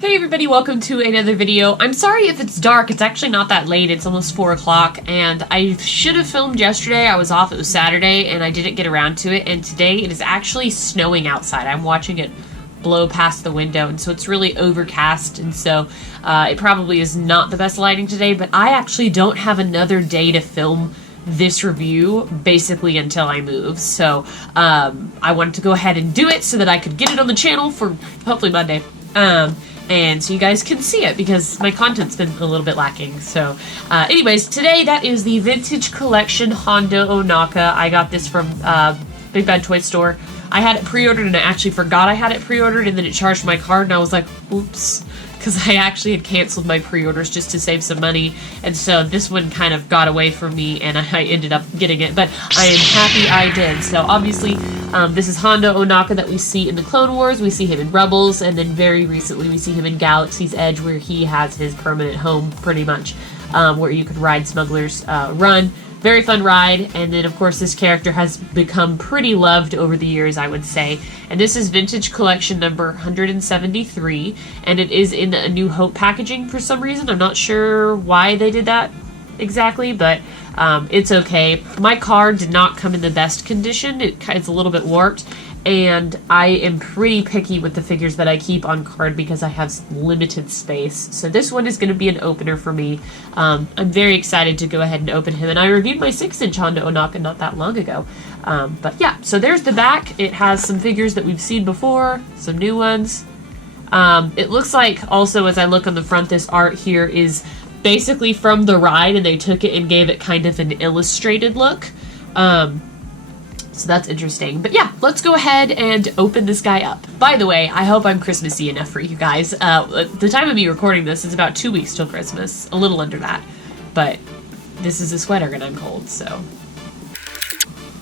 Hey everybody, welcome to another video. I'm sorry if it's dark, it's actually not that late, it's almost 4 o'clock, and I should have filmed yesterday. I was off, it was Saturday, and I didn't get around to it, and today it is actually snowing outside. I'm watching it blow past the window, and so it's really overcast, and so it probably is not the best lighting today, but I actually don't have another day to film this review basically until I move, so I wanted to go ahead and do it so that I could get it on the channel for hopefully Monday. And so you guys can see it because my content's been a little bit lacking. So anyways, today that is the Vintage Collection Hondo Ohnaka. I got this from Big Bad Toy Store. I had it pre-ordered and I actually forgot I had it pre-ordered, and then it charged my card and I was like, oops. Because I actually had canceled my pre-orders just to save some money, and so this one kind of got away from me and I ended up getting it, but I am happy I did. So obviously this is Hondo Ohnaka that we see in the Clone Wars, we see him in Rebels, and then very recently we see him in Galaxy's Edge, where he has his permanent home pretty much, where you could ride Smuggler's Run. Very fun ride, and then of course this character has become pretty loved over the years, I would say. And this is Vintage Collection number 173, and it is in a New Hope packaging for some reason. I'm not sure why they did that exactly, but it's okay. My card did not come in the best condition. It's a little bit warped, and I am pretty picky with the figures that I keep on card because I have limited space. So this one is going to be an opener for me. I'm very excited to go ahead and open him, and I reviewed my 6-inch Hondo Ohnaka not that long ago. But yeah, so there's the back. It has some figures that we've seen before, some new ones. It looks like also, as I look on the front, this art here is basically from the ride, and they took it and gave it kind of an illustrated look. So that's interesting. But yeah, let's go ahead and open this guy up. By the way, I hope I'm Christmassy enough for you guys. The time of me recording this is about 2 weeks till Christmas. A little under that. But this is a sweater and I'm cold, so.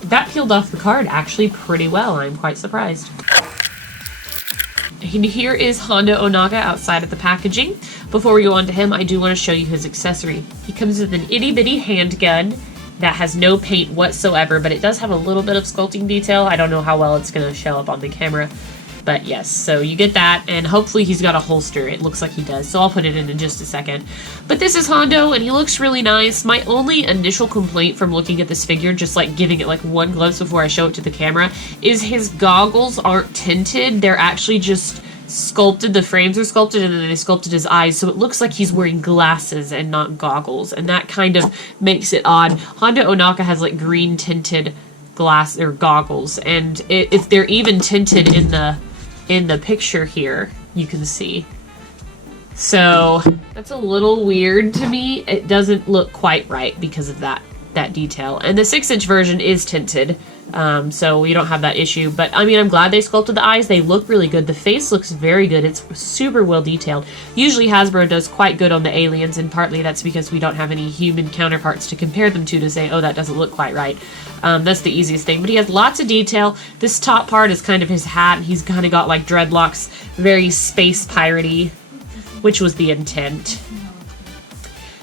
That peeled off the card actually pretty well. I'm quite surprised. And here is Hondo Ohnaka outside of the packaging. Before we go on to him, I do want to show you his accessory. He comes with an itty-bitty handgun that has no paint whatsoever, but it does have a little bit of sculpting detail. I don't know how well it's going to show up on the camera, but yes, so you get that, and hopefully he's got a holster. It looks like he does, so I'll put it in just a second. But this is Hondo, and he looks really nice. My only initial complaint from looking at this figure, just like giving it like one glimpse before I show it to the camera, is his goggles aren't tinted. They're actually just sculpted. The frames are sculpted, and then they sculpted his eyes, so it looks like he's wearing glasses and not goggles, and that kind of makes it odd. Hondo Ohnaka has like green tinted glass or goggles, and if they're even tinted in the picture here, you can see. So that's a little weird to me. It doesn't look quite right because of that detail. And the 6-inch version is tinted, so we don't have that issue. But I mean, I'm glad they sculpted the eyes. They look really good. The face looks very good. It's super well detailed. Usually Hasbro does quite good on the aliens, and partly that's because we don't have any human counterparts to compare them to say, oh, that doesn't look quite right. That's the easiest thing. But he has lots of detail. This top part is kind of his hat, and he's kind of got like dreadlocks, very space piratey, which was the intent.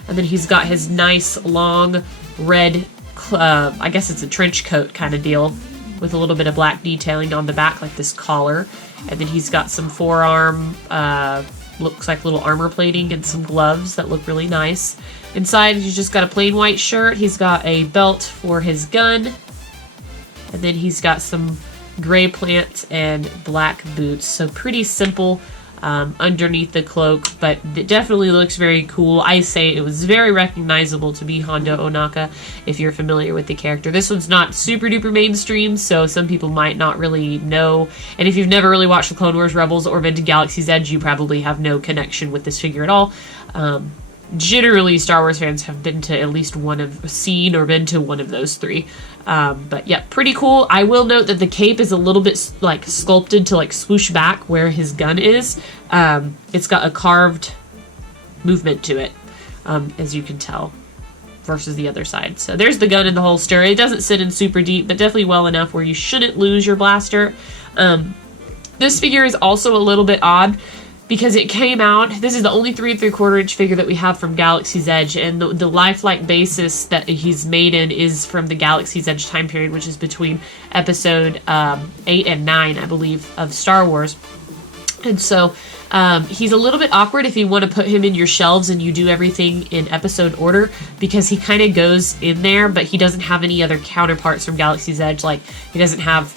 And then he's got his nice long red, I guess it's a trench coat kind of deal, with a little bit of black detailing on the back, like this collar. And then he's got some forearm, looks like little armor plating, and some gloves that look really nice. Inside, he's just got a plain white shirt. He's got a belt for his gun. And then he's got some gray pants and black boots. So pretty simple underneath the cloak, but it definitely looks very cool. I say it was very recognizable to be Hondo Ohnaka if you're familiar with the character. This one's not super duper mainstream, so some people might not really know. And if you've never really watched the Clone Wars, Rebels, or been to Galaxy's Edge, you probably have no connection with this figure at all. Generally, Star Wars fans have been to at least seen or been to one of those three. But yeah, pretty cool. I will note that the cape is a little bit like sculpted to like swoosh back where his gun is. It's got a carved movement to it, as you can tell, versus the other side. So there's the gun in the holster. It doesn't sit in super deep, but definitely well enough where you shouldn't lose your blaster. This figure is also a little bit odd because it came out, this is the only 3 3/4 inch figure that we have from Galaxy's Edge, and the lifelike basis that he's made in is from the Galaxy's Edge time period, which is between episode 8 and 9, I believe, of Star Wars. And so he's a little bit awkward if you want to put him in your shelves and you do everything in episode order, because he kind of goes in there, but he doesn't have any other counterparts from Galaxy's Edge. Like, he doesn't have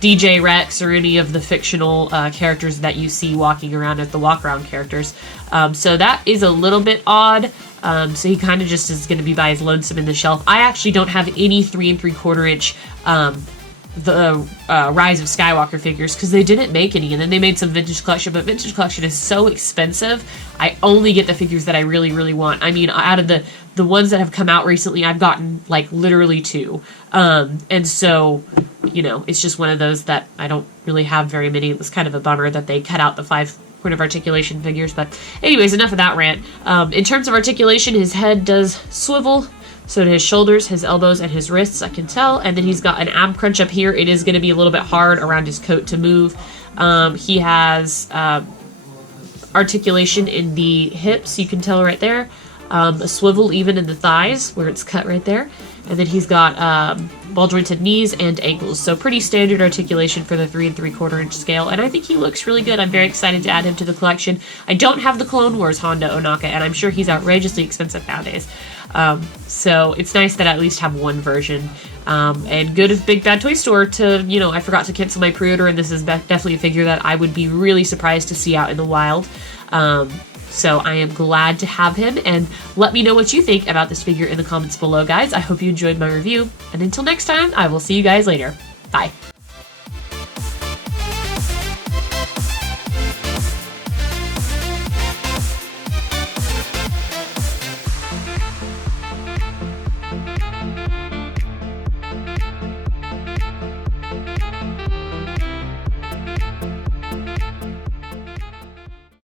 DJ Rex or any of the fictional characters that you see walking around as the walk-around characters. So that is a little bit odd. So he kind of just is going to be by his lonesome in the shelf. I actually don't have any 3 3/4 inch the Rise of Skywalker figures, because they didn't make any, and then they made some Vintage Collection, but Vintage Collection is so expensive. I only get the figures that I really, really want. I mean, out of the ones that have come out recently, I've gotten like literally 2. And so, you know, it's just one of those that I don't really have very many. It was kind of a bummer that they cut out the 5-point of articulation figures. But anyways, enough of that rant. In terms of articulation, his head does swivel. So to his shoulders, his elbows, and his wrists, I can tell. And then he's got an ab crunch up here. It is going to be a little bit hard around his coat to move. He has articulation in the hips, you can tell right there. A swivel even in the thighs, where it's cut right there. And then he's got ball-jointed knees and ankles. So pretty standard articulation for the 3 3/4 inch scale. And I think he looks really good. I'm very excited to add him to the collection. I don't have the Clone Wars Hondo Ohnaka, and I'm sure he's outrageously expensive nowadays. So it's nice that I at least have one version. And good of Big Bad Toy Store to, you know, I forgot to cancel my pre-order, and this is definitely a figure that I would be really surprised to see out in the wild. So I am glad to have him, and let me know what you think about this figure in the comments below, guys. I hope you enjoyed my review, and until next time, I will see you guys later. Bye.